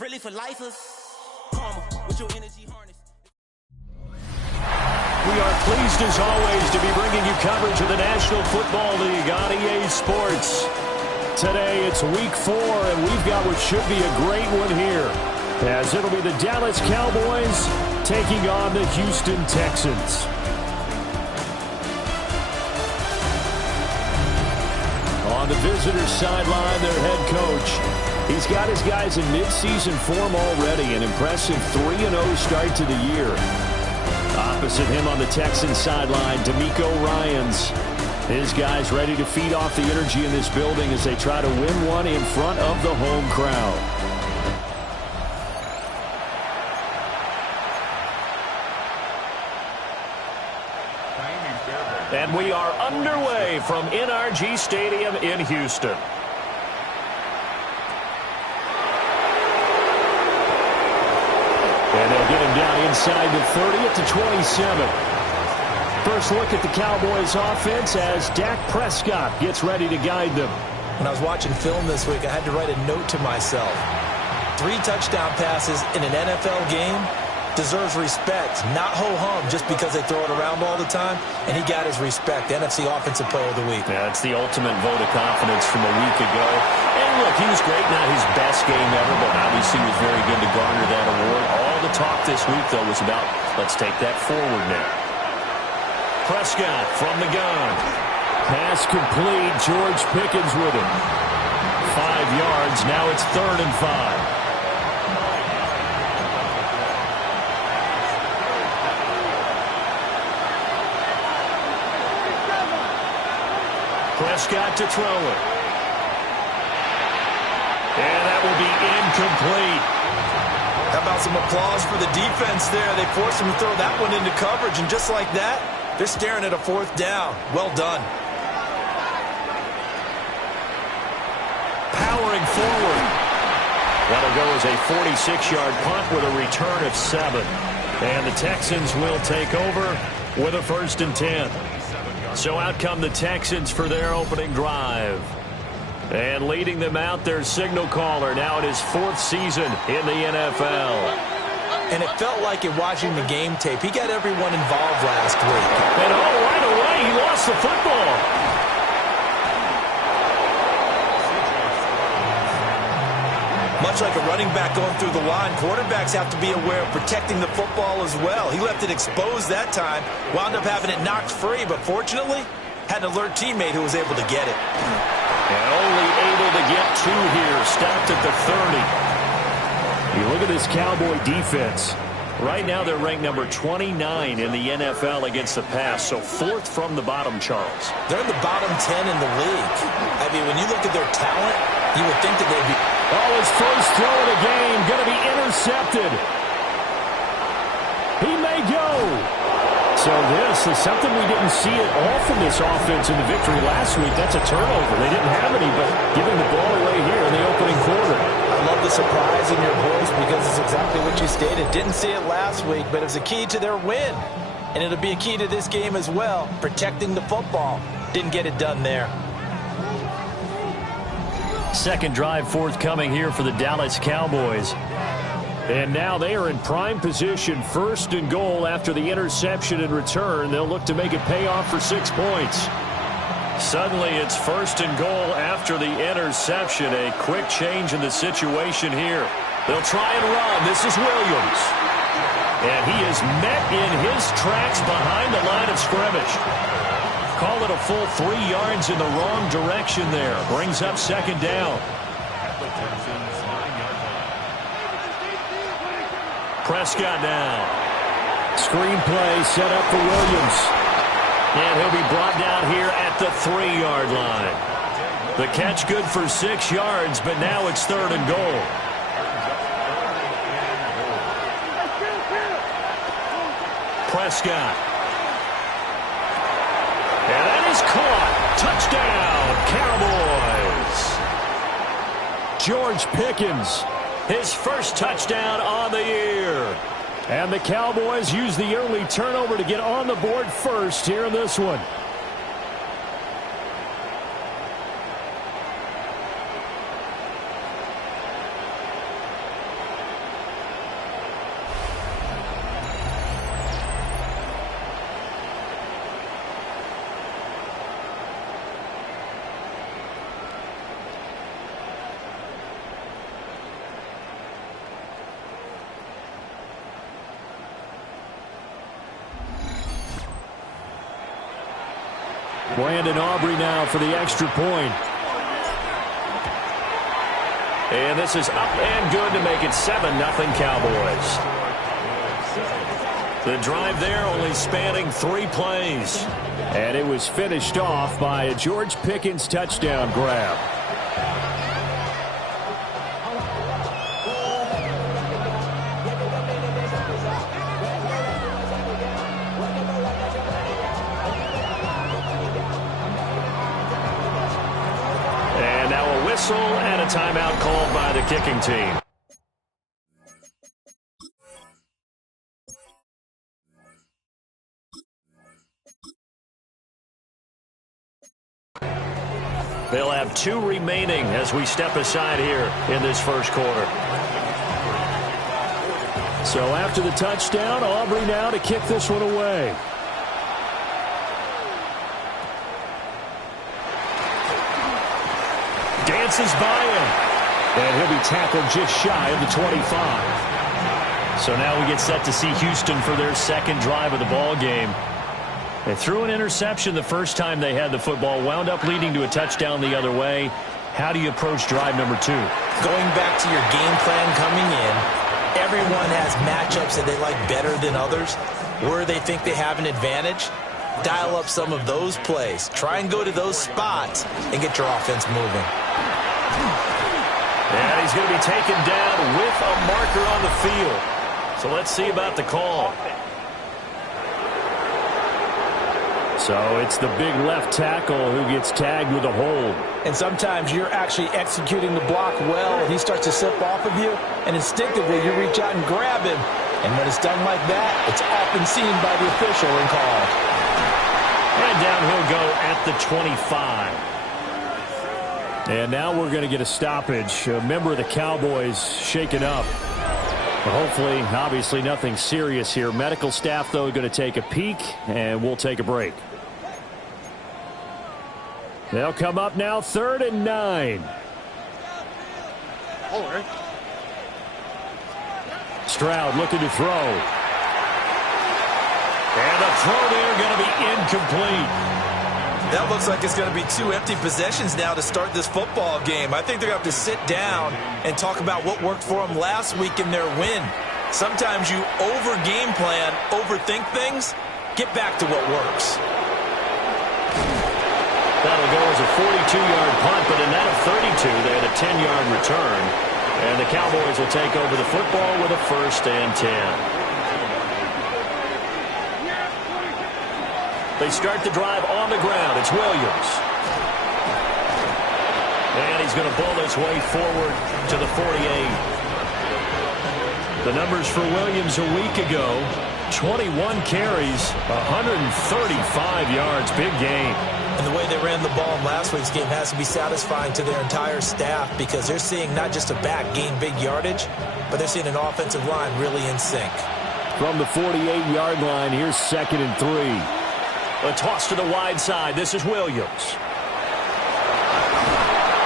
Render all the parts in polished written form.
really for lifers. Karma, with your energy harness. We are pleased as always to be bringing you coverage of the National Football League on EA Sports. Today it's week 4 and we've got what should be a great one here, as it'll be the Dallas Cowboys taking on the Houston Texans. On the visitors' sideline, their head coach. He's got his guys in midseason form already, an impressive 3-0 start to the year. Opposite him on the Texans sideline, DeMeco Ryans. His guys ready to feed off the energy in this building as they try to win one in front of the home crowd. And we are underway from NRG Stadium in Houston. And they'll get him down inside the 30 at the 27. First look at the Cowboys offense as Dak Prescott gets ready to guide them. When I was watching film this week, I had to write a note to myself. 3 touchdown passes in an NFL game deserves respect, not ho-hum just because they throw it around all the time, and he got his respect. NFC Offensive Player of the Week. Yeah, it's the ultimate vote of confidence from a week ago. And look, he was great, not his best game ever, but obviously was very good to garner that award. All the talk this week, though, was about let's take that forward now. Prescott from the gun. Pass complete. George Pickens with him. 5 yards. Now it's 3rd and 5. Prescott to throw it. And that will be incomplete. How about some applause for the defense there? They forced him to throw that one into coverage, and just like that, they're staring at a 4th down. Well done. Powering forward. That'll go as a 46-yard punt with a return of 7. And the Texans will take over with a 1st and 10. So out come the Texans for their opening drive. And leading them out, their signal caller, now in his 4th season in the NFL. And it felt like in watching the game tape, he got everyone involved last week. And right away, he lost the football. Much like a running back going through the line, quarterbacks have to be aware of protecting the football as well. He left it exposed that time, wound up having it knocked free, but fortunately, had an alert teammate who was able to get it. And only able to get 2 here, stopped at the 30. You look at this Cowboy defense. Right now, they're ranked number 29 in the NFL against the pass, so 4th from the bottom, Charles. They're in the bottom 10 in the league. I mean, when you look at their talent, you would think that they'd be... Oh, his first throw of the game, going to be intercepted. He may go. So this is something we didn't see it all from this offense in the victory last week. That's a turnover. They didn't have any, but giving the ball away here in the opening quarter. I love the surprise in your voice because it's exactly what you stated. Didn't see it last week, but it was a key to their win. And it'll be a key to this game as well, protecting the football. Didn't get it done there. Second drive forthcoming here for the Dallas Cowboys. And now they are in prime position, 1st and goal after the interception and return. They'll look to make it pay off for 6 points. Suddenly it's 1st and goal after the interception. A quick change in the situation here. They'll try and run. This is Williams. And he is met in his tracks behind the line of scrimmage. Call it a full 3 yards in the wrong direction there. Brings up 2nd down. Prescott now. Screen play set up for Williams. And he'll be brought down here at the 3-yard line. The catch good for 6 yards, but now it's 3rd and goal. Prescott. And that is caught. Touchdown, Cowboys. George Pickens, his first touchdown on the year. And the Cowboys use the early turnover to get on the board first here in this one. Brandon Aubrey now for the extra point. And this is up and good to make it 7-0 Cowboys. The drive there only spanning 3 plays. And it was finished off by a George Pickens touchdown grab. And now a whistle and a timeout called by the kicking team. They'll have 2 remaining as we step aside here in this first quarter. So after the touchdown, Aubrey now to kick this one away. Dances by him. And he'll be tackled just shy of the 25. So now we get set to see Houston for their second drive of the ball game. They threw an interception the first time they had the football, wound up leading to a touchdown the other way. How do you approach drive number 2? Going back to your game plan coming in, everyone has matchups that they like better than others. Where they think they have an advantage, dial up some of those plays. Try and go to those spots and get your offense moving. And he's going to be taken down with a marker on the field. So let's see about the call. So it's the big left tackle who gets tagged with a hold. And sometimes you're actually executing the block well, and he starts to slip off of you, and instinctively you reach out and grab him. And when it's done like that, it's often seen by the official and called. And down he'll go at the 25. And now we're going to get a stoppage. A member of the Cowboys shaken up. But hopefully, obviously, nothing serious here. Medical staff, though, going to take a peek, and we'll take a break. They'll come up now, 3rd and 9. Stroud looking to throw. And the throw there going to be incomplete. That looks like it's going to be 2 empty possessions now to start this football game. I think they're going to have to sit down and talk about what worked for them last week in their win. Sometimes you over-game plan, overthink things. Get back to what works. That'll go as a 42-yard punt, but in that of 32, they had a 10-yard return. And the Cowboys will take over the football with a 1st and 10. They start the drive on the ground. It's Williams. And he's going to bull his way forward to the 48. The numbers for Williams a week ago, 21 carries, 135 yards. Big game. And the way they ran the ball in last week's game has to be satisfying to their entire staff because they're seeing not just a back gain big yardage, but they're seeing an offensive line really in sync. From the 48-yard line, here's 2nd and 3. A toss to the wide side. This is Williams.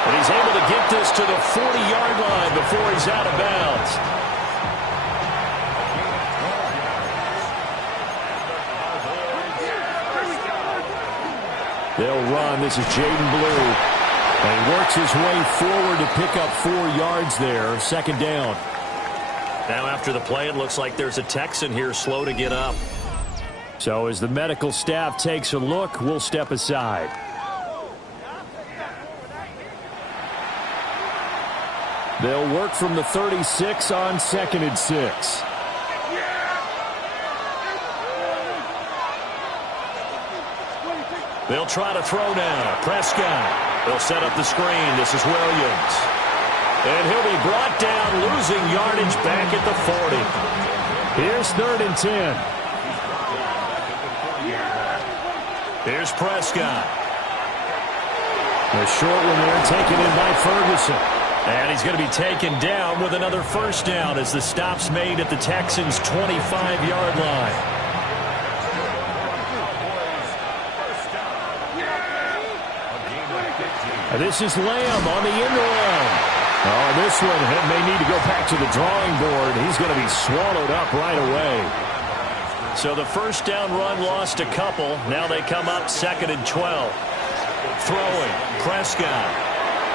And he's able to get this to the 40-yard line before he's out of bounds. They'll run. This is Jaden Blue. And he works his way forward to pick up 4 yards there. 2nd down. Now after the play, it looks like there's a Texan here slow to get up. So as the medical staff takes a look, we'll step aside. They'll work from the 36 on 2nd and 6. They'll try to throw now. Prescott. They'll set up the screen. This is Williams. And he'll be brought down, losing yardage back at the 40. Here's 3rd and 10. Here's Prescott. The short one there taken in by Ferguson. And he's going to be taken down with another 1st down as the stop's made at the Texans' 25-yard line. This is Lamb on the end around. Oh, this one may need to go back to the drawing board. He's going to be swallowed up right away. So the first down run lost a couple. Now they come up 2nd and 12. Throwing, Prescott.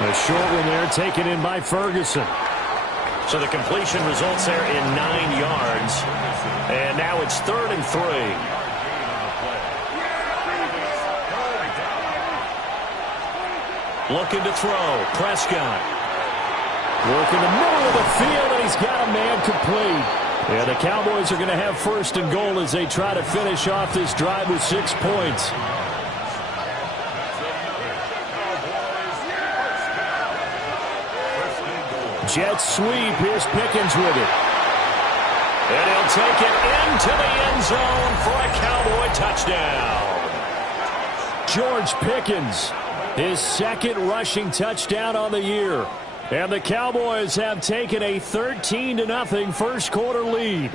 A short one there taken in by Ferguson. So the completion results there in 9 yards. And now it's 3rd and 3. Looking to throw, Prescott. Work in the middle of the field, and he's got a man complete. Yeah, the Cowboys are going to have 1st and goal as they try to finish off this drive with 6 points. Jet sweep. Here's Pickens with it. And he'll take it into the end zone for a Cowboy touchdown. George Pickens, his 2nd rushing touchdown on the year. And the Cowboys have taken a 13-0 first quarter lead.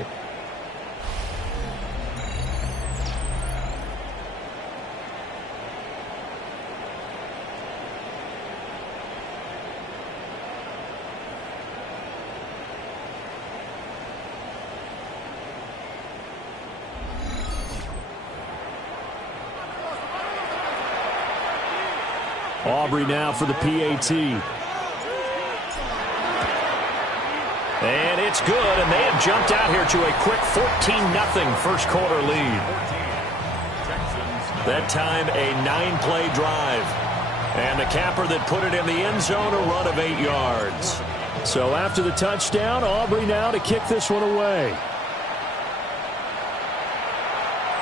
Aubrey now for the PAT. And it's good, and they have jumped out here to a quick 14-0 first quarter lead. That time a 9-play drive. And the capper that put it in the end zone, a run of 8 yards. So after the touchdown, Aubrey now to kick this one away.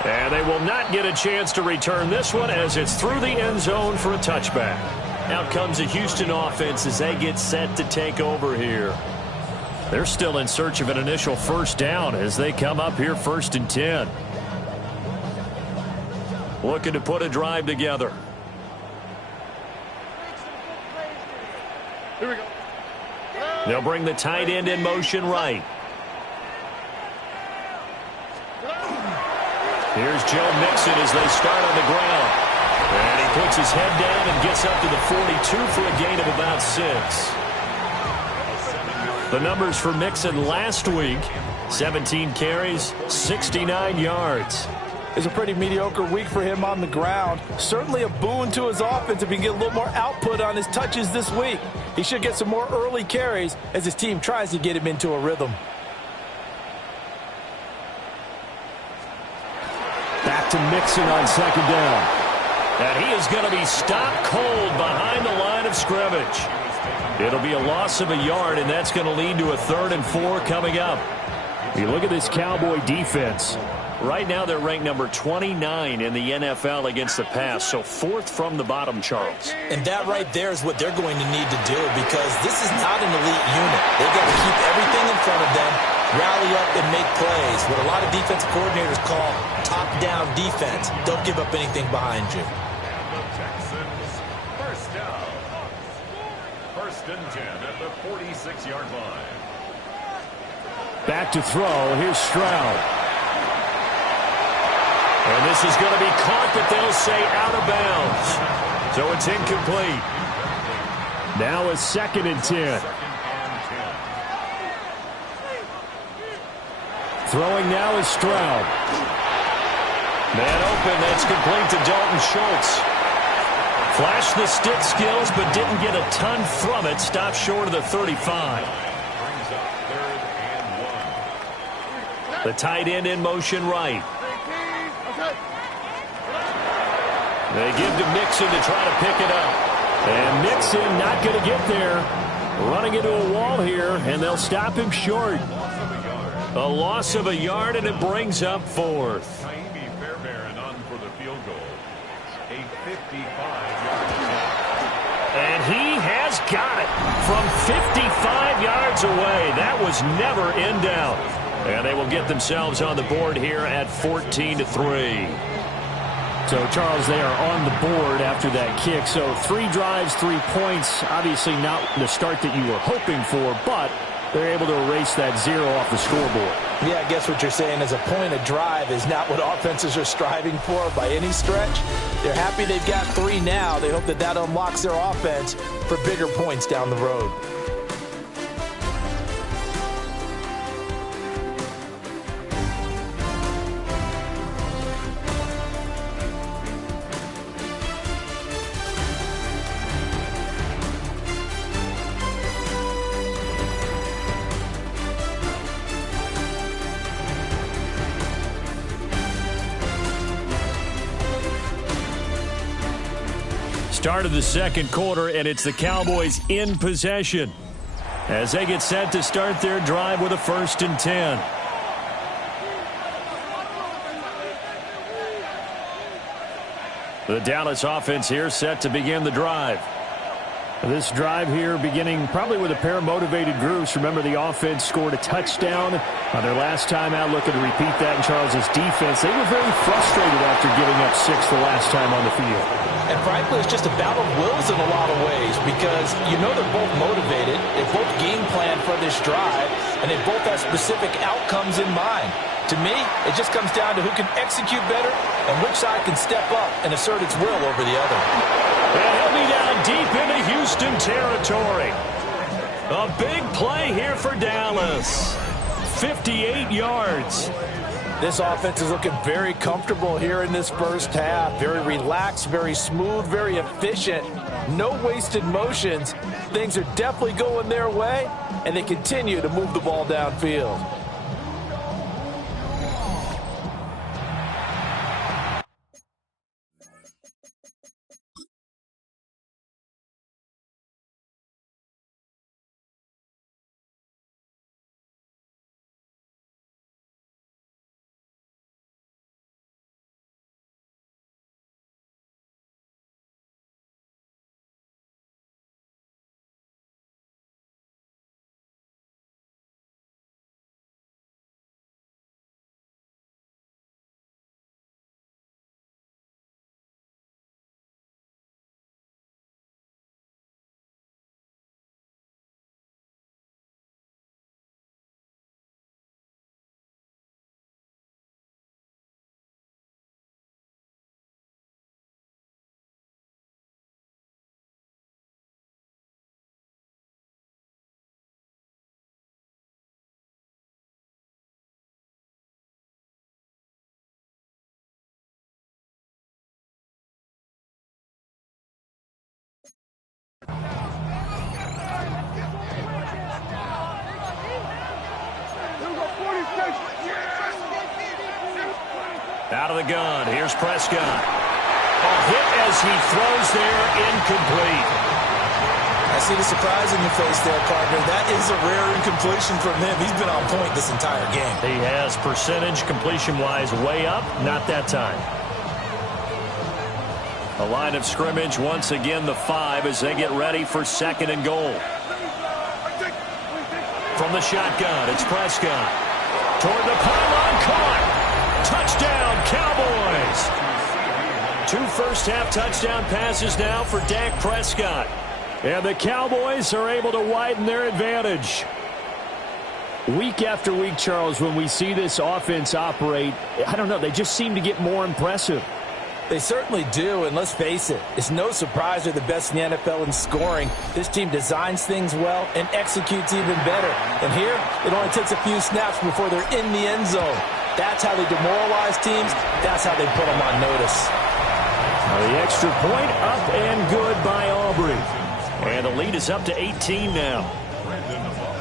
And they will not get a chance to return this one as it's through the end zone for a touchback. Out comes the Houston offense as they get set to take over here. They're still in search of an initial first down as they come up here 1st and 10. Looking to put a drive together. Here we go. They'll bring the tight end in motion right. Here's Joe Mixon as they start on the ground. And he puts his head down and gets up to the 42 for a gain of about 6. The numbers for Mixon last week, 17 carries, 69 yards. It's a pretty mediocre week for him on the ground. Certainly a boon to his offense if he can get a little more output on his touches this week. He should get some more early carries as his team tries to get him into a rhythm. Back to Mixon on 2nd down. And he is going to be stopped cold behind the line of scrimmage. It'll be a loss of a yard, and that's going to lead to a 3rd and 4 coming up. You look at this Cowboy defense. Right now they're ranked number 29 in the NFL against the pass, so 4th from the bottom, Charles. And that right there is what they're going to need to do because this is not an elite unit. They've got to keep everything in front of them, rally up and make plays. What a lot of defensive coordinators call top-down defense. Don't give up anything behind you. Texans, first down. 1st and 10 at the 46-yard line. Back to throw. Here's Stroud. And this is going to be caught, but they'll say out of bounds. So it's incomplete. Now a 2nd and 10. Throwing now is Stroud. Man open, that's complete to Dalton Schultz. Flashed the stick skills, but didn't get a ton from it. Stopped short of the 35. The tight end in motion right. They give to Mixon to try to pick it up. And Mixon not going to get there. Running into a wall here, and they'll stop him short. A loss of a yard, and it brings up 4th. And he has got it from 55 yards away. That was never in doubt. And they will get themselves on the board here at 14-3. So, Charles, they are on the board after that kick. So 3 drives, 3 points. Obviously not the start that you were hoping for, but they're able to erase that 0 off the scoreboard. Yeah, I guess what you're saying is a point of drive is not what offenses are striving for by any stretch. They're happy they've got 3 now. They hope that that unlocks their offense for bigger points down the road. Start of the second quarter, and it's the Cowboys in possession as they get set to start their drive with a 1st and 10. The Dallas offense here set to begin the drive. This drive here beginning probably with a pair of motivated groups. Remember, the offense scored a touchdown on their last time out. Looking to repeat that in Charles's defense. They were very frustrated after giving up 6 the last time on the field. And frankly, it's just a battle of wills in a lot of ways because you know they're both motivated. They both game plan for this drive, and they both have specific outcomes in mind. To me, it just comes down to who can execute better and which side can step up and assert its will over the other. And he'll be down deep into Houston territory. A big play here for Dallas. 58 yards. This offense is looking very comfortable here in this first half. Very relaxed, very smooth, very efficient. No wasted motions. Things are definitely going their way, and they continue to move the ball downfield. Out of the gun, here's Prescott. A hit as he throws there, incomplete. I see the surprise in your face there, partner. That is a rare incompletion from him. He's been on point this entire game. He has percentage completion-wise way up, not that time. A line of scrimmage, once again the 5 as they get ready for 2nd and goal. From the shotgun, it's Prescott. Toward the pylon, caught. Touchdown, Cowboys. 2 first-half touchdown passes now for Dak Prescott. And the Cowboys are able to widen their advantage. Week after week, Charles, when we see this offense operate, I don't know, they just seem to get more impressive. They certainly do, and let's face it, it's no surprise they're the best in the NFL in scoring. This team designs things well and executes even better. And here, it only takes a few snaps before they're in the end zone. That's how they demoralize teams. That's how they put them on notice. The extra point up and good by Aubrey. And the lead is up to 18 now.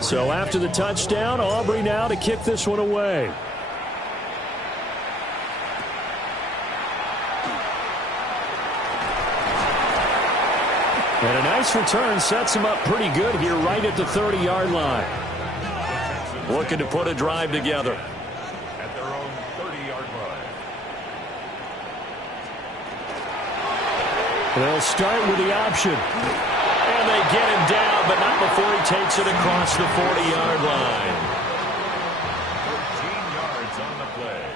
So after the touchdown, Aubrey now to kick this one away. And a nice return sets him up pretty good here right at the 30-yard line. Looking to put a drive together. At their own 30-yard line. They'll start with the option. And they get him down, but not before he takes it across the 40-yard line. 13 yards on the play.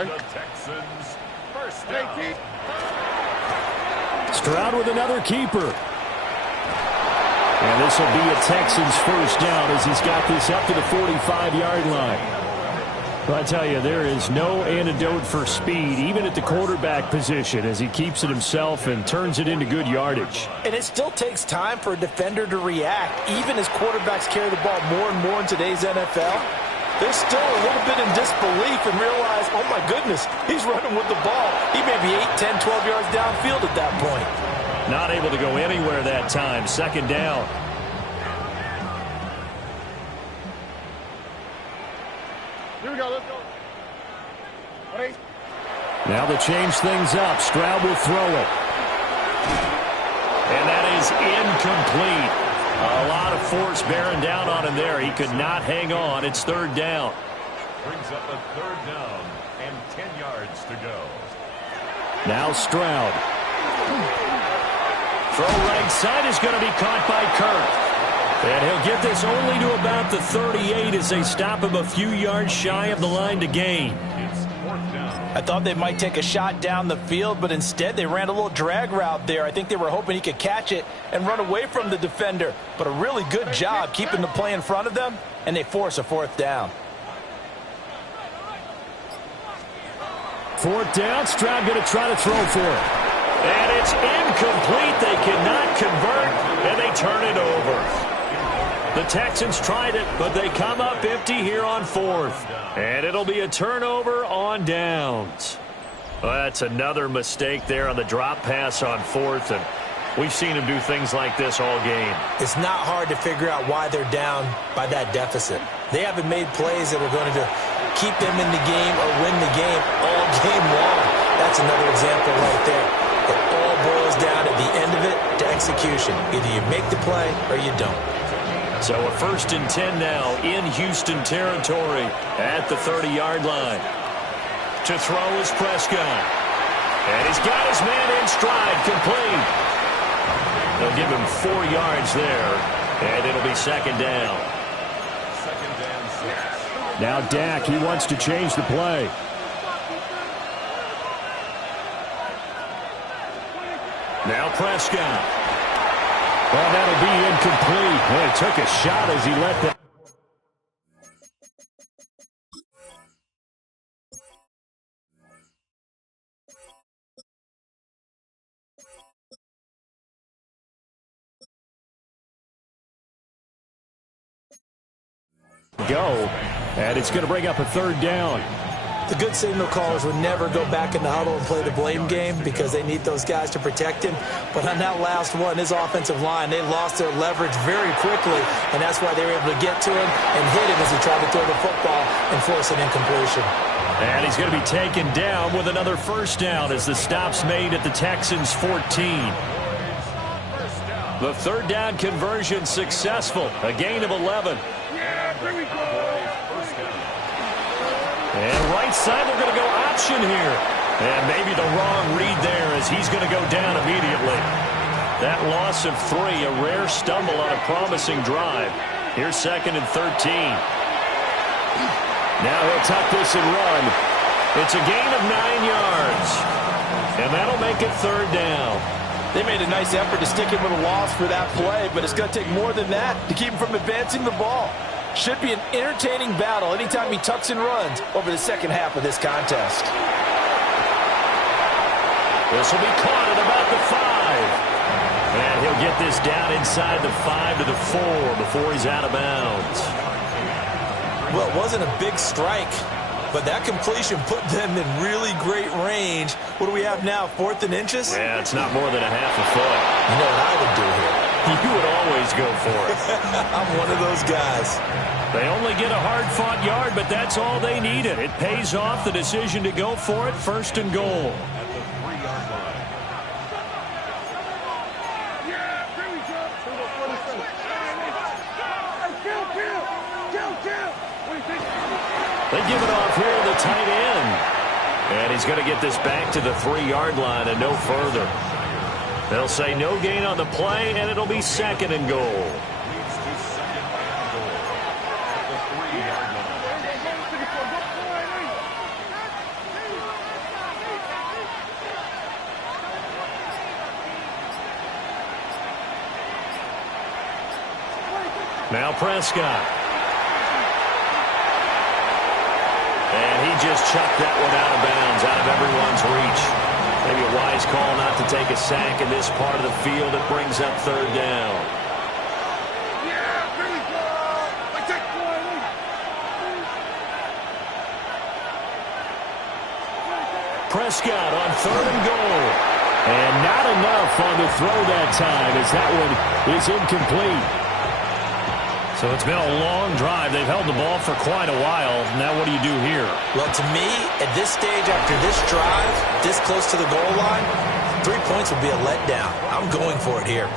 And the Texans first down. Stroud with another keeper. And this will be a Texans first down as he's got this up to the 45-yard line. But I tell you, there is no antidote for speed, even at the quarterback position, as he keeps it himself and turns it into good yardage. And it still takes time for a defender to react, even as quarterbacks carry the ball more and more in today's NFL. They're still a little bit in disbelief and realize, oh my goodness, he's running with the ball. He may be 8, 10, 12 yards downfield at that point. Not able to go anywhere that time. 2nd down. Here we go, let's go. Ready? Now they change things up. Stroud will throw it. And that is incomplete. A lot of force bearing down on him there. He could not hang on. It's third down. Brings up a third down and 10 yards to go. Now Stroud. Throw right side is going to be caught by Kirk. And he'll get this only to about the 38 as they stop him a few yards shy of the line to gain. It's fourth down. I thought they might take a shot down the field, but instead they ran a little drag route there. I think they were hoping he could catch it and run away from the defender. But a really good job keeping the play in front of them, and they force a fourth down. Fourth down, Stroud going to try to throw for it. And it's incomplete. They cannot convert, and they turn it over. The Texans tried it, but they come up empty here on fourth. And it'll be a turnover on downs. Well, that's another mistake there on the drop pass on fourth, and we've seen him do things like this all game. It's not hard to figure out why they're down by that deficit. They haven't made plays that are going to keep them in the game or win the game all game long. That's another example right there. It all boils down at the end of it to execution. Either you make the play or you don't. So a 1st and 10 now in Houston territory at the 30-yard line. To throw is Prescott. And he's got his man in stride, complete. They'll give him 4 yards there, and it'll be second down. Second and 6. Now Dak, he wants to change the play. Now Prescott. Well, that'll be incomplete. Well, he took a shot as he let that. Go, and it's going to bring up a third down. The good signal callers would never go back in the huddle and play the blame game because they need those guys to protect him. But on that last one, his offensive line, they lost their leverage very quickly, and that's why they were able to get to him and hit him as he tried to throw the football and force an incompletion. And he's going to be taken down with another first down as the stop's made at the Texans' 14. The third down conversion successful, a gain of 11. And right side, they're going to go option here. And maybe the wrong read there as he's going to go down immediately. That loss of 3, a rare stumble on a promising drive. Here's 2nd and 13. Now he'll tuck this and run. It's a gain of 9 yards. And that'll make it third down. They made a nice effort to stick him with a loss for that play, but it's going to take more than that to keep him from advancing the ball. Should be an entertaining battle anytime he tucks and runs over the second half of this contest. This will be caught at about the 5. And he'll get this down inside the 5 to the 4 before he's out of bounds. Well, it wasn't a big strike, but that completion put them in really great range. What do we have now, 4th and inches? Yeah, it's not more than a half a foot. You know what I would do here? You would always go for it. I'm one of those guys. They only get a hard-fought yard, but that's all they needed. It pays off the decision to go for it, 1st and goal. At the 3-yard line. They give it off here to the tight end. And he's going to get this back to the 3-yard line and no further. They'll say no gain on the play, and it'll be 2nd and goal. Leads to 2nd and goal at the 3-yard line. Now Prescott. And he just chucked that one out of bounds, out of everyone's reach. Maybe a wise call not to take a sack in this part of the field. It brings up third down. Prescott on 3rd and goal. And not enough on the throw that time as that one is incomplete. So it's been a long drive. They've held the ball for quite a while. Now what do you do here? Well, to me, at this stage after this drive, this close to the goal line, 3 points would be a letdown. I'm going for it here.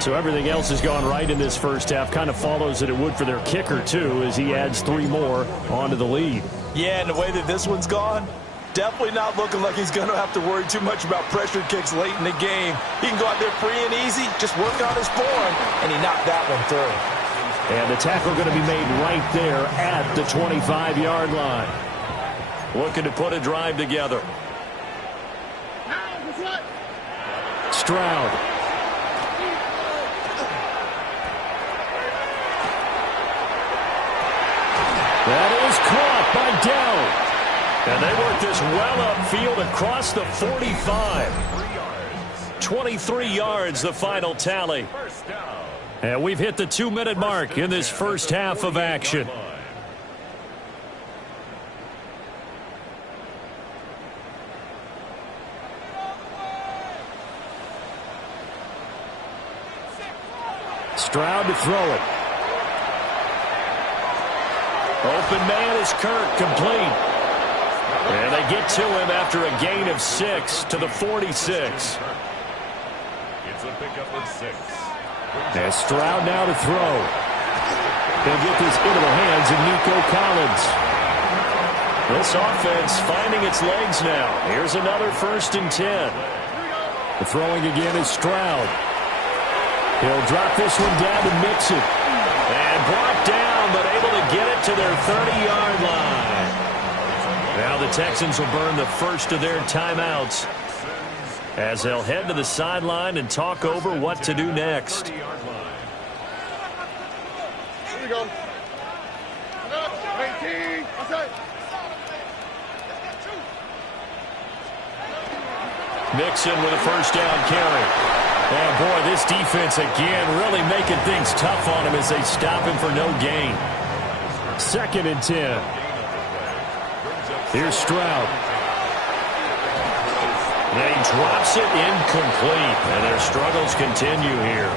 So everything else has gone right in this first half. Kind of follows that it would for their kicker, too, as he adds 3 more onto the lead. Yeah, and the way that this one's gone, definitely not looking like he's going to have to worry too much about pressure kicks late in the game. He can go out there free and easy, just work on his form, and he knocked that one through. And the tackle going to be made right there at the 25-yard line. Looking to put a drive together. Stroud. That is caught by Dell. And they work this well upfield across the 45. 23 yards, the final tally. And we've hit the 2-minute mark in this first half of action. Stroud to throw it. Open man is Kirk, complete. And they get to him after a gain of 6 to the 46. It's a pickup of 6. And Stroud now to throw. He'll get this into the hands of Nico Collins. This offense finding its legs now. Here's another 1st and 10. The throwing again is Stroud. He'll drop this one down to Mixon. And brought down, but able to get it to their 30-yard line. Now the Texans will burn the first of their timeouts as they'll head to the sideline and talk over what to do next. Here we go. 18. Okay. Mixon with a first down carry. And boy, this defense again really making things tough on him as they stop him for no gain. 2nd and 10. Here's Stroud. And he drops it incomplete. And their struggles continue here.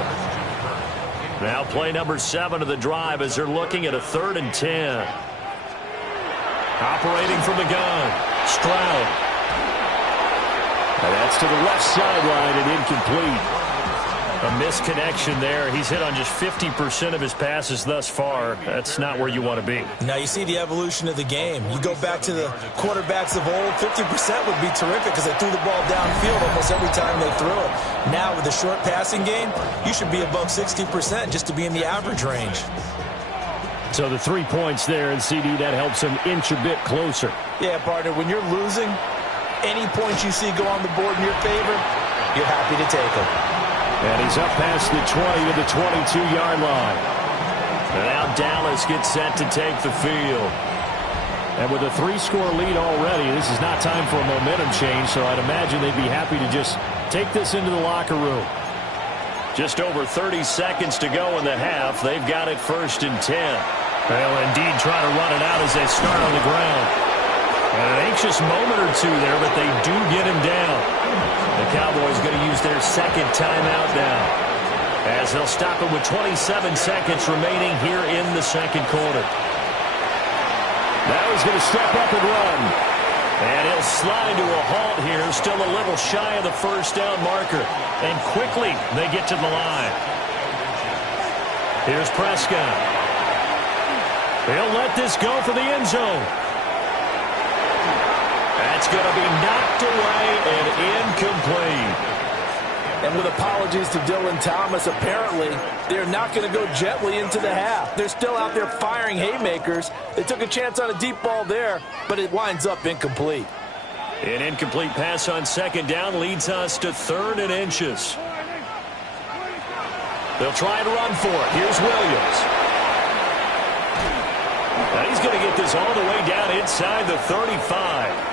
Now play number 7 of the drive as they're looking at a 3rd and 10. Operating from the gun. Stroud. And that's to the left sideline and incomplete. A misconnection there. He's hit on just 50% of his passes thus far. That's not where you want to be. Now you see the evolution of the game. You go back to the quarterbacks of old, 50% would be terrific because they threw the ball downfield almost every time they threw it. Now with the short passing game, you should be above 60% just to be in the average range. So the 3 points there, and CD, that helps him inch a bit closer. Yeah, partner, when you're losing, any points you see go on the board in your favor, you're happy to take them. And he's up past the 20 to the 22-yard line. And now Dallas gets set to take the field. And with a 3-score lead already, this is not time for a momentum change, so I'd imagine they'd be happy to just take this into the locker room. Just over 30 seconds to go in the half. They've got it 1st and 10. They'll indeed try to run it out as they start on the ground. And an anxious moment or two there, but they do get him down. The Cowboys going to use their 2nd timeout now, as they'll stop it with 27 seconds remaining here in the 2nd quarter. Now he's going to step up and run. And he'll slide to a halt here, still a little shy of the 1st down marker. And quickly they get to the line. Here's Prescott. He'll let this go for the end zone. That's going to be knocked away and incomplete. And with apologies to Dylan Thomas, apparently they're not going to go gently into the half. They're still out there firing haymakers. They took a chance on a deep ball there, but it winds up incomplete. An incomplete pass on 2nd down leads us to 3rd and inches. They'll try and run for it. Here's Williams. Now he's going to get this all the way down inside the 35.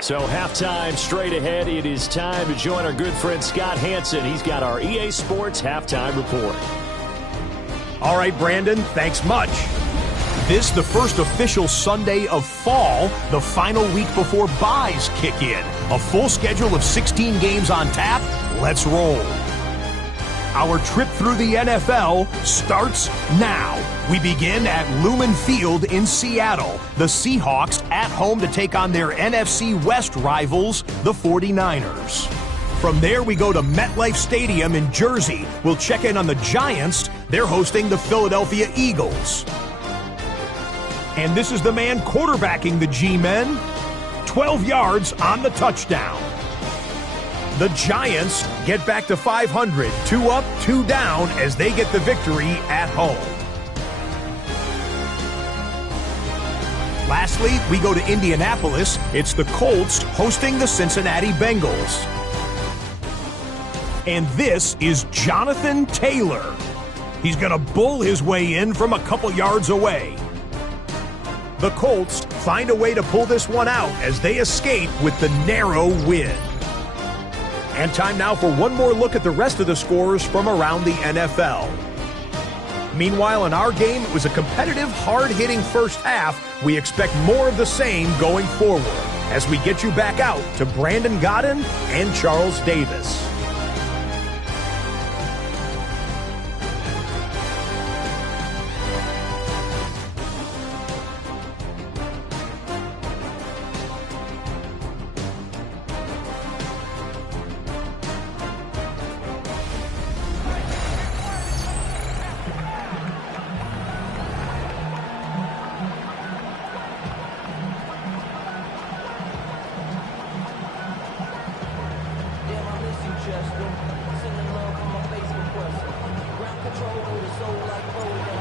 So halftime straight ahead. It is time to join our good friend Scott Hansen. He's got our EA Sports halftime report. All right, Brandon, thanks much. This the first official Sunday of fall, the final week before buys kick in. A full schedule of 16 games on tap. Let's roll. Our trip through the NFL starts now. We begin at Lumen Field in Seattle. The Seahawks at home to take on their NFC West rivals, the 49ers. From there, we go to MetLife Stadium in Jersey. We'll check in on the Giants. They're hosting the Philadelphia Eagles. And this is the man quarterbacking the G-Men. 12 yards on the touchdown. The Giants get back to 500, 2 up, 2 down as they get the victory at home. Lastly, we go to Indianapolis. It's the Colts hosting the Cincinnati Bengals. And this is Jonathan Taylor. He's going to bull his way in from a couple yards away. The Colts find a way to pull this one out as they escape with the narrow win. And time now for one more look at the rest of the scores from around the NFL. Meanwhile, in our game, it was a competitive, hard-hitting first half. We expect more of the same going forward as we get you back out to Brandon Godden and Charles Davis.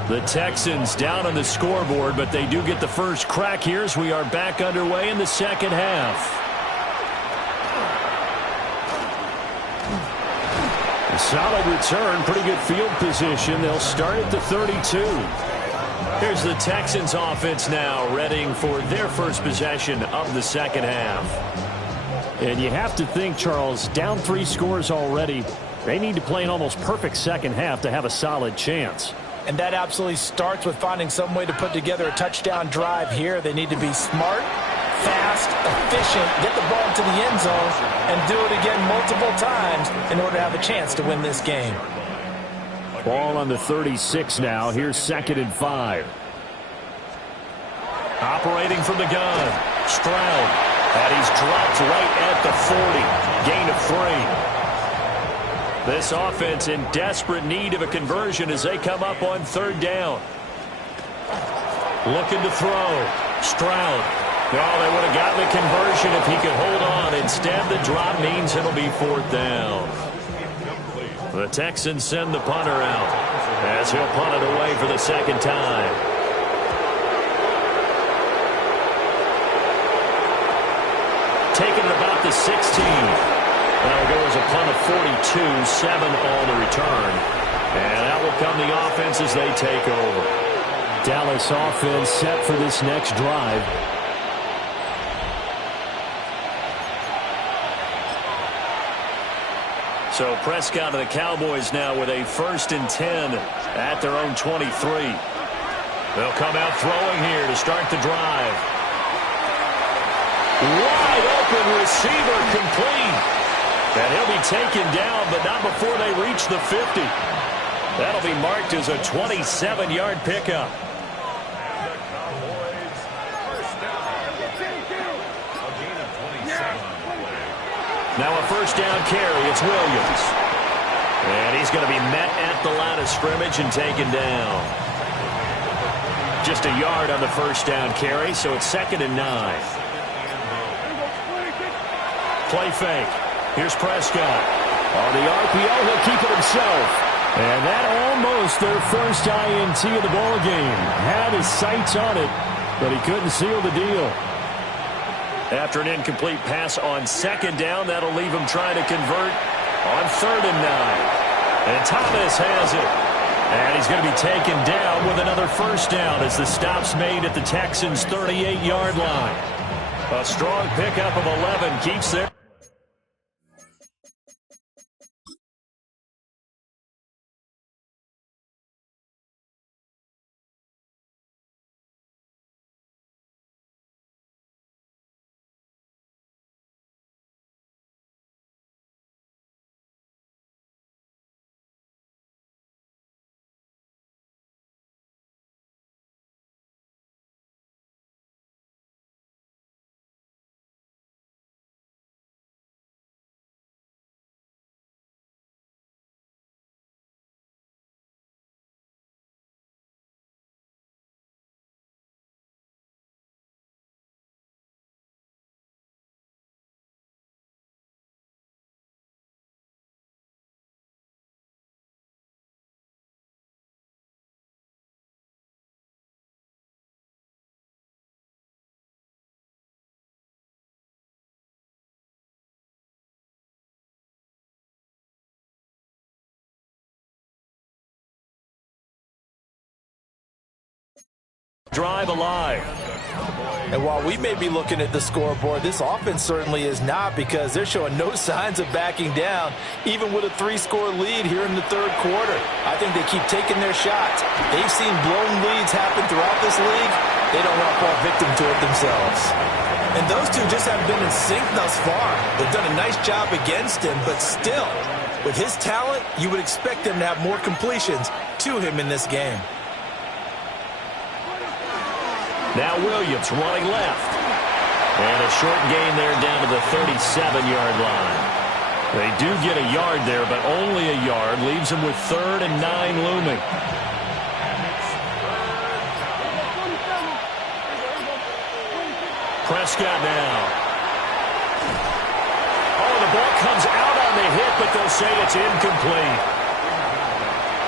The Texans down on the scoreboard, but they do get the first crack here as we are back underway in the second half. A solid return, pretty good field position. They'll start at the 32. Here's the Texans offense now, readying for their first possession of the second half. And you have to think, Charles, down 3 scores already. They need to play an almost perfect second half to have a solid chance. And that absolutely starts with finding some way to put together a touchdown drive here. They need to be smart, fast, efficient, get the ball to the end zone, and do it again multiple times in order to have a chance to win this game. Ball on the 36 now. Here's 2nd and 5. Operating from the gun. Stroud. And he's dropped right at the 40. Gain of 3. This offense in desperate need of a conversion as they come up on 3rd down. Looking to throw. Stroud. Oh, they would have gotten the conversion if he could hold on. Instead, the drop means it'll be 4th down. The Texans send the punter out as he'll punt it away for the 2nd time. Taking it about the 16. That'll go as a punt of 42, 7 on the return. And that will come the offense as they take over. Dallas offense set for this next drive. So Prescott of the Cowboys now with a 1st and 10 at their own 23. They'll come out throwing here to start the drive. Wide open receiver complete. And he'll be taken down, but not before they reach the 50. That'll be marked as a 27-yard pickup. And the Cowboys first down. A gain of 27 on the play. Now a 1st down carry. It's Williams. And he's going to be met at the line of scrimmage and taken down. Just a yard on the 1st down carry, so it's 2nd and 9. Play fake. Here's Prescott. On the RPO, he'll keep it himself. And that almost their first INT of the ballgame. Had his sights on it, but he couldn't seal the deal. After an incomplete pass on 2nd down, that'll leave him trying to convert on 3rd and 9. And Thomas has it. And he's going to be taken down with another 1st down as the stop's made at the Texans' 38-yard line. A strong pickup of 11 keeps their drive alive. And while we may be looking at the scoreboard, this offense certainly is not, because they're showing no signs of backing down, even with a 3-score lead here in the third quarter. I think they keep taking their shots. They've seen blown leads happen throughout this league. They don't want to fall victim to it themselves. And those two just haven't been in sync thus far. They've done a nice job against him, but still, with his talent, you would expect him to have more completions to him in this game. Now Williams running left. And a short gain there down to the 37-yard line. They do get a yard there, but only a yard. Leaves them with 3rd and 9 looming. Prescott now. Oh, the ball comes out on the hit, but they'll say it's incomplete.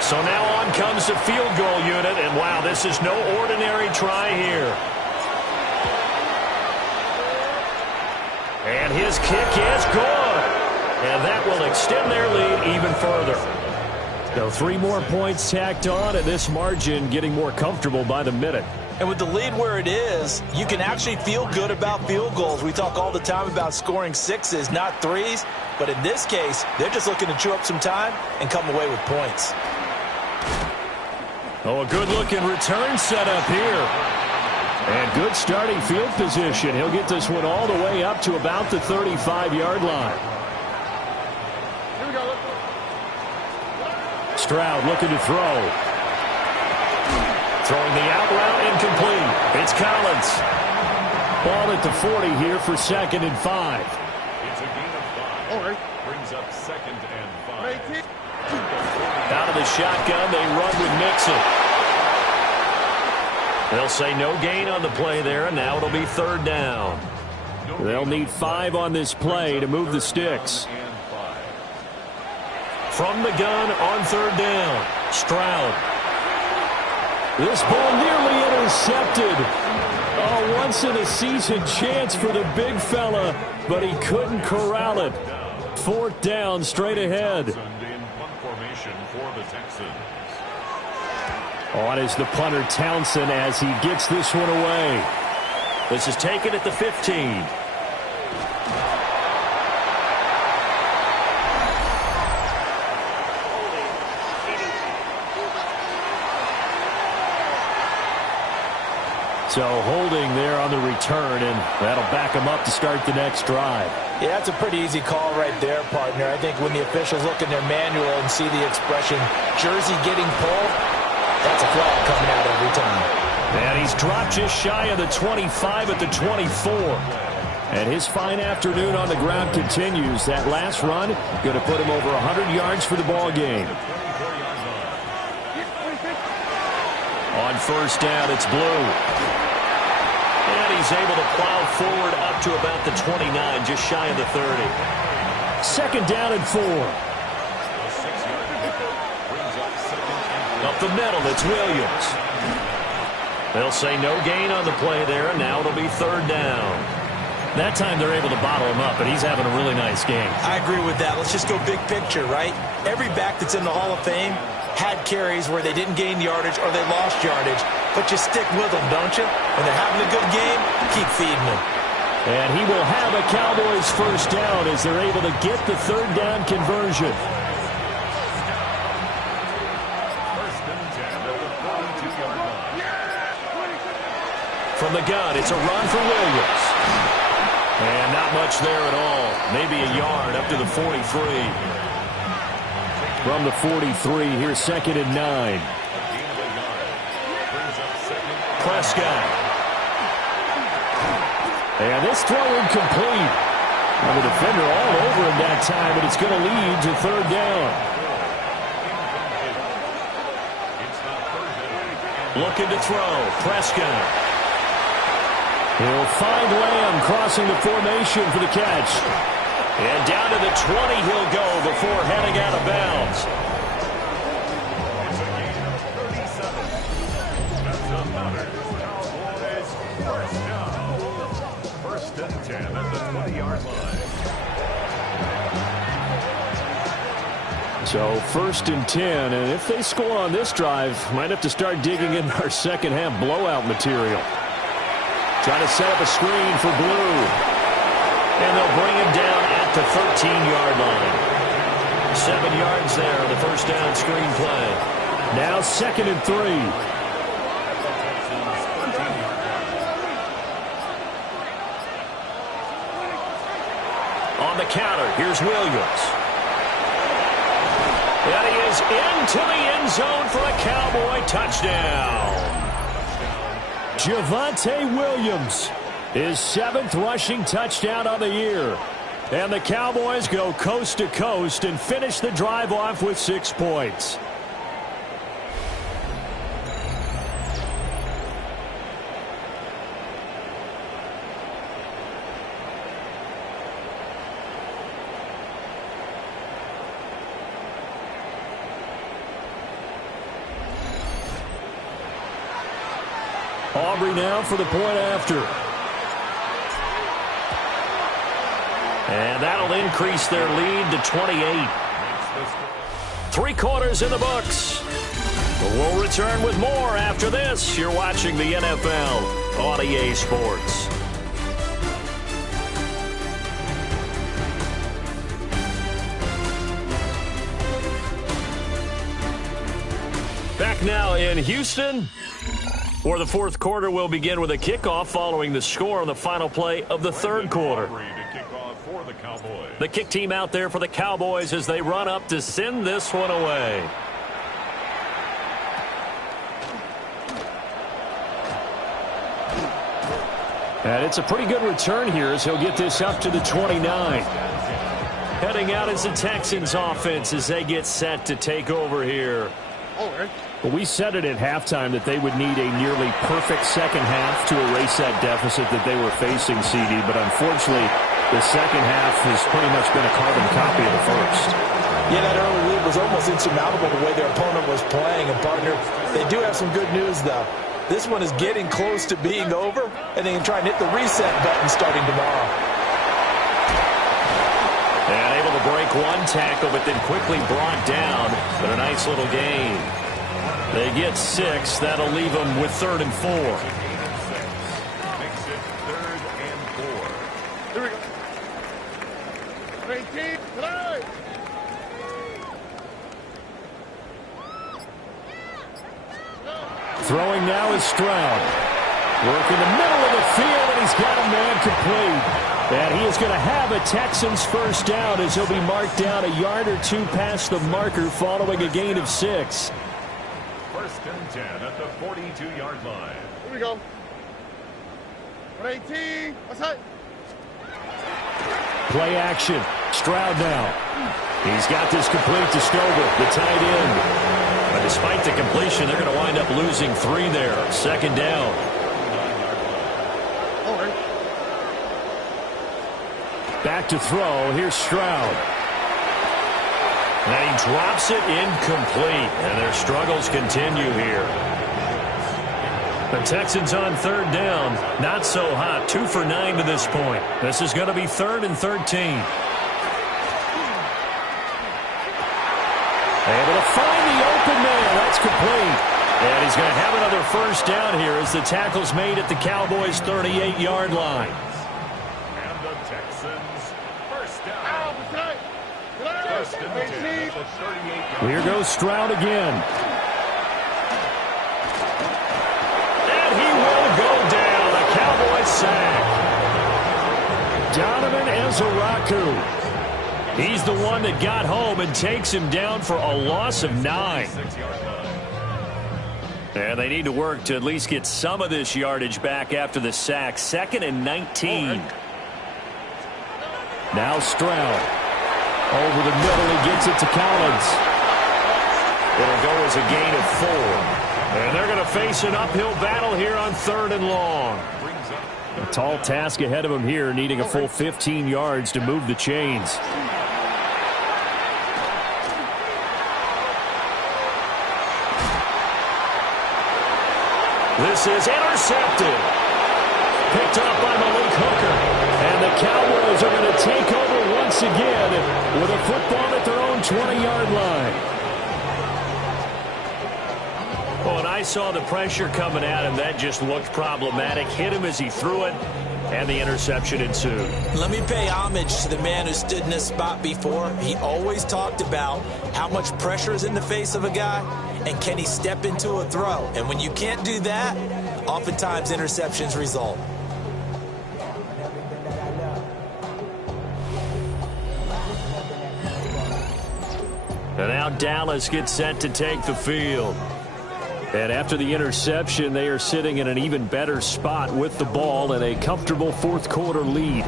So now on comes the field goal unit, and wow, this is no ordinary try here. And his kick is good. And that will extend their lead even further. So 3 more points tacked on, and this margin getting more comfortable by the minute. And with the lead where it is, you can actually feel good about field goals. We talk all the time about scoring 6s, not 3s. But in this case, they're just looking to chew up some time and come away with points. Oh, a good-looking return set up here. And good starting field position. He'll get this one all the way up to about the 35-yard line. Here we go. Stroud looking to throw. Throwing the out route, incomplete. It's Collins. Ball at the 40 here for 2nd and 5. It's a gain of 5. All right. Brings up 2nd and 5. Out of the shotgun, they run with Mixon. They'll say no gain on the play there, and now it'll be 3rd down. They'll need 5 on this play to move the sticks. From the gun on 3rd down, Stroud. This ball nearly intercepted. Oh, once-in-a-season chance for the big fella, but he couldn't corral it. 4th down, straight ahead. For the Texans. On is the punter Townsend as he gets this one away. This is taken at the 15. So holding there on the return, and that'll back him up to start the next drive. Yeah, that's a pretty easy call right there, partner. I think when the officials look in their manual and see the expression, jersey getting pulled, that's a flag coming out every time. And he's dropped just shy of the 25 at the 24. And his fine afternoon on the ground continues. That last run going to put him over 100 yards for the ball game. On 1st down, it's Blue. And he's able to plow forward up to about the 29, just shy of the 30. 2nd down and 4. Up the middle, it's Williams. They'll say no gain on the play there, and now it'll be 3rd down. That time they're able to bottle him up, but he's having a really nice game. I agree with that. Let's just go big picture, right? Every back that's in the Hall of Fame had carries where they didn't gain yardage or they lost yardage, but you stick with them, don't you? When they're having a good game, keep feeding them. And he will have a Cowboys 1st down as they're able to get the 3rd down conversion. 1st and 10 at the 42-yard line. From the gun, it's a run for Williams. And not much there at all. Maybe a yard up to the 43. From the 43, here's 2nd and 9. Prescott. And this throw incomplete. Now the defender all over him that time, but it's going to lead to 3rd down. Looking to throw. Prescott. He'll find Lamb crossing the formation for the catch. And down to the 20 he'll go before heading out of bounds. It's a gain of 37. That's the Cowboys 1st down. 1st and 10 at the 20-yard line. So 1st and 10, and if they score on this drive, might have to start digging in our second half blowout material. Trying to set up a screen for Blue. And they'll bring him down at the 13-yard line. 7 yards there on the first down screen play. Now 2nd and 3. On the counter, here's Williams. And he is into the end zone for a Cowboy touchdown. Javonte Williams, his 7th rushing touchdown on the year. And the Cowboys go coast to coast and finish the drive off with 6 points. Aubrey now for the point after. And that'll increase their lead to 28. 3 quarters in the books. We'll return with more after this. You're watching the NFL on EA Sports. Back now in Houston, where the 4th quarter will begin with a kickoff following the score on the final play of the 3rd quarter. The kick team out there for the Cowboys as they run up to send this one away. And it's a pretty good return here as he'll get this up to the 29. Heading out is the Texans offense as they get set to take over here. Well, we said it at halftime that they would need a nearly perfect second half to erase that deficit that they were facing, CD. But unfortunately, the second half has pretty much been a carbon copy of the first. Yeah, that early lead was almost insurmountable the way their opponent was playing. And, partner, they do have some good news, though. This one is getting close to being over, and they can try and hit the reset button starting tomorrow. And able to break one tackle, but then quickly brought down. But a nice little gain. They get 6. That'll leave them with 3rd and 4. Makes it 3rd and 4. Here we go. 18, tonight. Throwing now is Stroud. Work in the middle of the field, and he's got a man complete. And he is going to have a Texans first down as he'll be marked down a yard or 2 past the marker following a gain of 6. 1st and 10 at the 42-yard line. Here we go. 18, outside. Play action. Stroud now. He's got this complete to Stover, the tight end. But despite the completion, they're going to wind up losing 3 there. 2nd down. Back to throw. Here's Stroud. And he drops it incomplete. And their struggles continue here. The Texans on 3rd down. Not so hot. 2 for 9 to this point. This is going to be 3rd and 13. Able to find the open man. That's complete. And he's going to have another first down here as the tackle's made at the Cowboys' 38-yard line. And the Texans first down. First and 10 at the 38-yard. Here goes Stroud again. And he will go down. A Cowboys sack. Donovan Ezeraku. He's the one that got home and takes him down for a loss of 9. And they need to work to at least get some of this yardage back after the sack. 2nd and 19. Now Stroud. Over the middle, he gets it to Collins. It'll go as a gain of 4. And they're going to face an uphill battle here on 3rd and long. A tall task ahead of him here, needing a full 15 yards to move the chains. This is intercepted. Picked up by Malik Hooker. And the Cowboys are going to take over once again with a football at their own own 20-yard line. Well, when I saw the pressure coming at him, that just looked problematic. Hit him as he threw it, and the interception ensued. Let me pay homage to the man who stood in this spot before. He always talked about how much pressure is in the face of a guy, and can he step into a throw. And when you can't do that, oftentimes interceptions result. And now Dallas gets set to take the field. And after the interception, they are sitting in an even better spot with the ball and a comfortable fourth-quarter lead.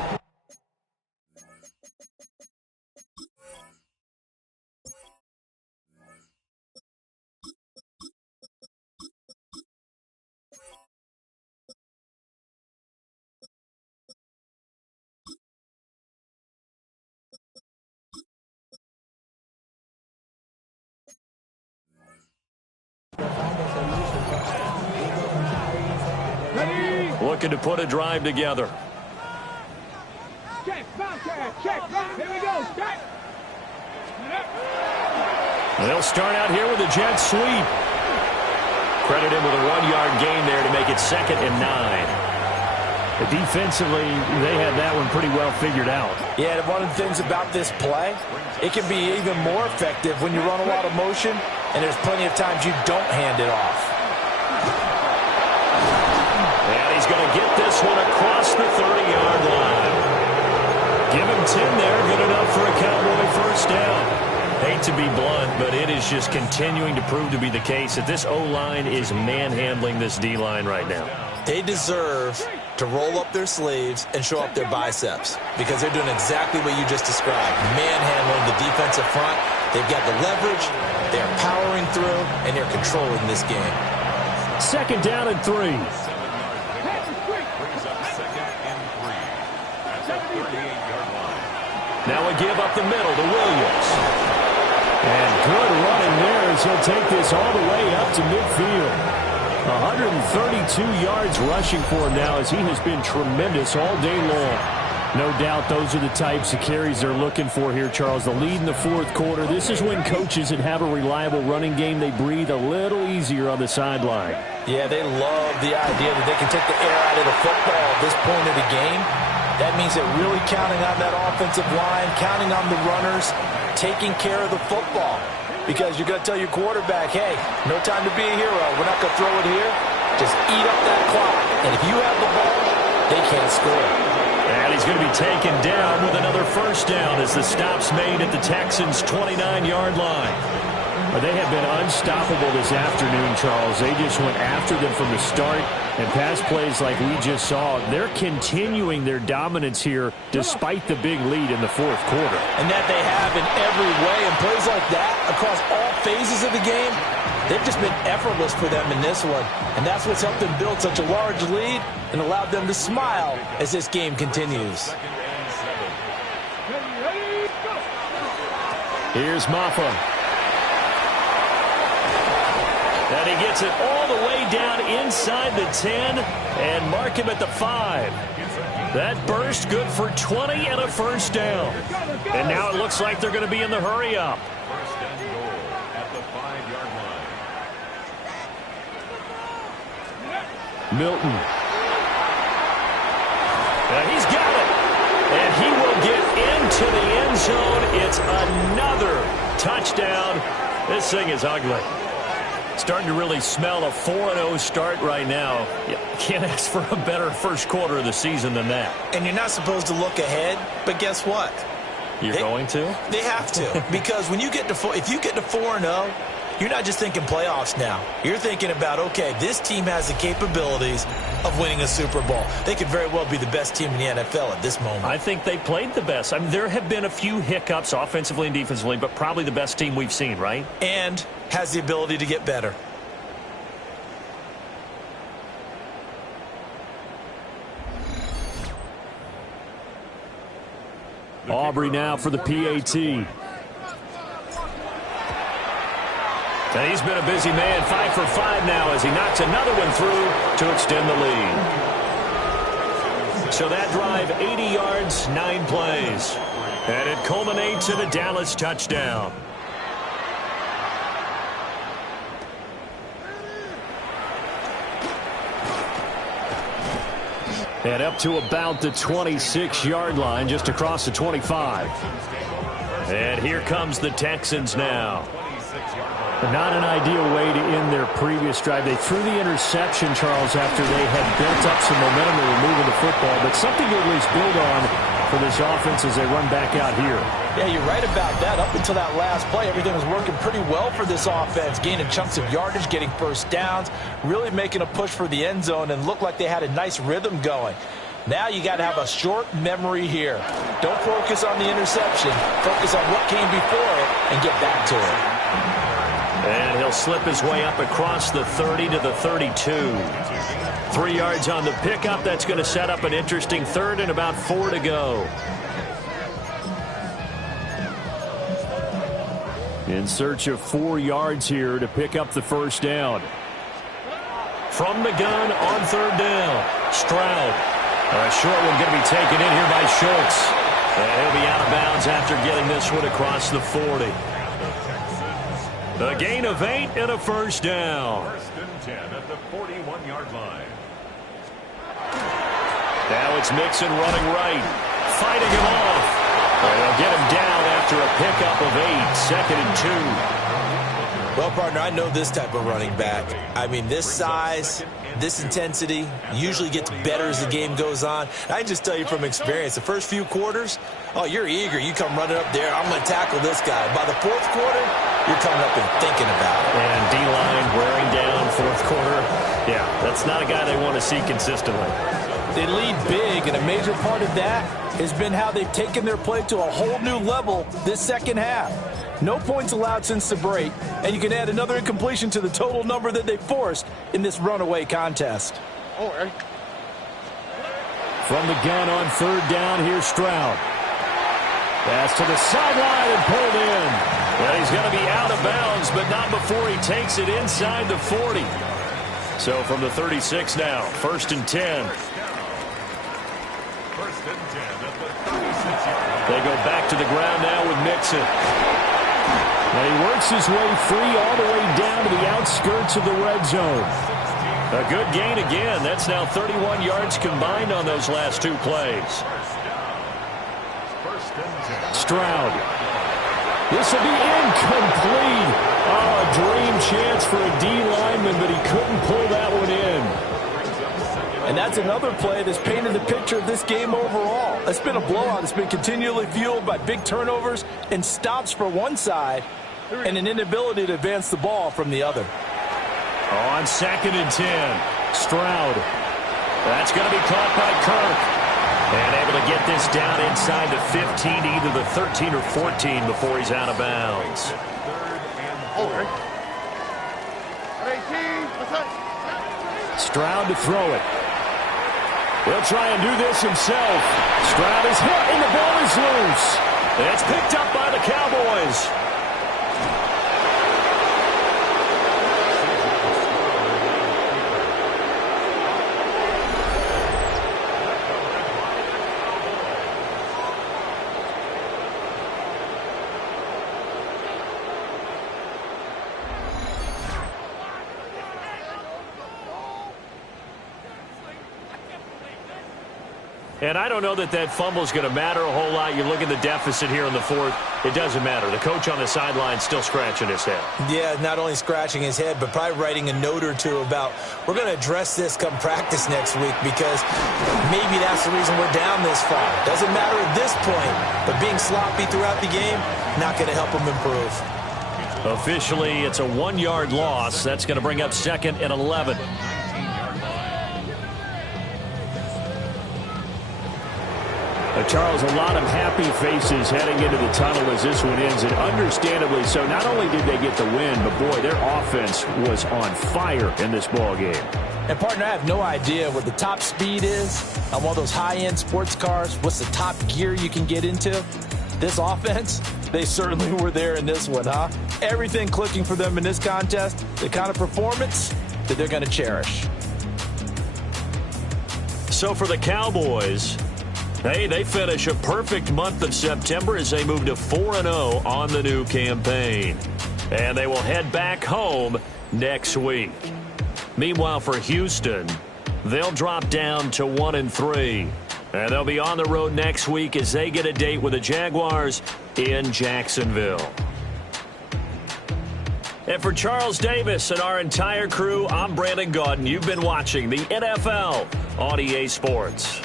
Looking to put a drive together. Check, check. Here we go. Check. They'll start out here with a jet sweep. Credit him with a 1-yard gain there to make it 2nd and 9. Defensively, they had that one pretty well figured out. Yeah, and one of the things about this play, it can be even more effective when you run a lot of motion, and there's plenty of times you don't hand it off. And he's going to get this one across the 30-yard line. Give him 10 there, good enough for a Cowboy first down. Hate to be blunt, but it is just continuing to prove to be the case that this O-line is manhandling this D-line right now. They deserve to roll up their sleeves and show up their biceps because they're doing exactly what you just described, manhandling the defensive front. They've got the leverage, they're powering through, and they're controlling this game. 2nd down and 3. Now we give up the middle to Williams. And good running there as he'll take this all the way up to midfield. 132 yards rushing for him now as he has been tremendous all day long. No doubt those are the types of carries they're looking for here, Charles. The lead in the fourth quarter. This is when coaches that have a reliable running game, they breathe a little easier on the sideline. Yeah, they love the idea that they can take the air out of the football at this point of the game. That means they're really counting on that offensive line, counting on the runners, taking care of the football. Because you're going to tell your quarterback, hey, no time to be a hero. We're not going to throw it here. Just eat up that clock. And if you have the ball, they can't score. And he's going to be taken down with another first down as the stop's made at the Texans' 29-yard line. They have been unstoppable this afternoon, Charles. They just went after them from the start. And pass plays like we just saw, they're continuing their dominance here despite the big lead in the fourth quarter. And that they have in every way. And plays like that across all phases of the game, they've just been effortless for them in this one. And that's what's helped them build such a large lead and allowed them to smile as this game continues. Here's Maffa. And he gets it all the way down inside the 10 and mark him at the 5. That burst good for 20 and a first down. And now it looks like they're going to be in the hurry up. First and goal at the 5-yard line. Milton. And he's got it. And he will get into the end zone. It's another touchdown. This thing is ugly. Starting to really smell a 4-0 start right now. You can't ask for a better first quarter of the season than that. And you're not supposed to look ahead, but guess what? You're going to? They have to. Because when you get to if you get to 4-0, you're not just thinking playoffs now. You're thinking about, okay, this team has the capabilities of winning a Super Bowl. They could very well be the best team in the NFL at this moment. I think they played the best. I mean, there have been a few hiccups offensively and defensively, but probably the best team we've seen, right? And has the ability to get better. Aubrey now for the PAT. And he's been a busy man, 5 for 5 now as he knocks another one through to extend the lead. So that drive, 80 yards, 9 plays. And it culminates in a Dallas touchdown. And up to about the 26-yard line, just across the 25. And here comes the Texans now. Not an ideal way to end their previous drive. They threw the interception, Charles, after they had built up some momentum and were moving the football, but something to at least build on for this offense as they run back out here. Yeah, you're right about that. Up until that last play, everything was working pretty well for this offense, gaining chunks of yardage, getting first downs, really making a push for the end zone, and looked like they had a nice rhythm going. Now you got to have a short memory here. Don't focus on the interception. Focus on what came before it and get back to it. And he'll slip his way up across the 30 to the 32. 3 yards on the pickup. That's going to set up an interesting third and about 4 to go. In search of 4 yards here to pick up the first down. From the gun on third down. Stroud. A short one going to be taken in here by Schultz. And he'll be out of bounds after getting this one across the 40. A gain of 8 and a first down. First and 10 at the 41-yard line. Now it's Mixon running right. Fighting him off. And they'll get him down after a pickup of 8. 2nd and 2. Well, partner, I know this type of running back. I mean, this size, this intensity usually gets better as the game goes on. I can just tell you from experience, the first few quarters, oh, you're eager. You come running up there, I'm going to tackle this guy. By the fourth quarter, you're coming up and thinking about it. And D-line wearing down fourth quarter. Yeah, that's not a guy they want to see consistently. They lead big, and a major part of that has been how they've taken their play to a whole new level this second half. No points allowed since the break, and you can add another incompletion to the total number that they forced in this runaway contest. From the gun on third down, here's Stroud. Pass to the sideline and pulled in. Well, he's going to be out of bounds, but not before he takes it inside the 40. So from the 36 now, 1st and 10. First and 10 at the 36-yard line. They go back to the ground now with Mixon. And he works his way free all the way down to the outskirts of the red zone. A good gain again. That's now 31 yards combined on those last 2 plays. First and 10. Stroud. This will be incomplete. Oh, a dream chance for a D lineman, but he couldn't pull that one in. And that's another play that's painted the picture of this game overall. It's been a blowout. It's been continually fueled by big turnovers and stops for one side and an inability to advance the ball from the other. On 2nd and 10, Stroud. That's going to be caught by Kirk. And able to get this down inside the 15, either the 13 or 14 before he's out of bounds. Stroud to throw it. He'll try and do this himself. Stroud is hit and the ball is loose. It's picked up by the Cowboys. And I don't know that that fumble is going to matter a whole lot. You look at the deficit here in the 4th. It doesn't matter. The coach on the sideline still scratching his head. Yeah, not only scratching his head, but probably writing a note or two about, we're going to address this come practice next week because maybe that's the reason we're down this far. Doesn't matter at this point, but being sloppy throughout the game, not going to help him improve. Officially, it's a 1-yard loss. That's going to bring up 2nd and 11. Charles, a lot of happy faces heading into the tunnel as this one ends, and understandably so. Not only did they get the win, but, boy, their offense was on fire in this ball game. And, partner, I have no idea what the top speed is on one of those high-end sports cars. What's the top gear you can get into? This offense, they certainly were there in this one, huh? Everything clicking for them in this contest, the kind of performance that they're going to cherish. So for the Cowboys, Hey, they finish a perfect month of September as they move to 4-0 on the new campaign. And they will head back home next week. Meanwhile, for Houston, they'll drop down to 1-3. And they'll be on the road next week as they get a date with the Jaguars in Jacksonville. And for Charles Davis and our entire crew, I'm Brandon Gaudin. You've been watching the NFL on EA Sports.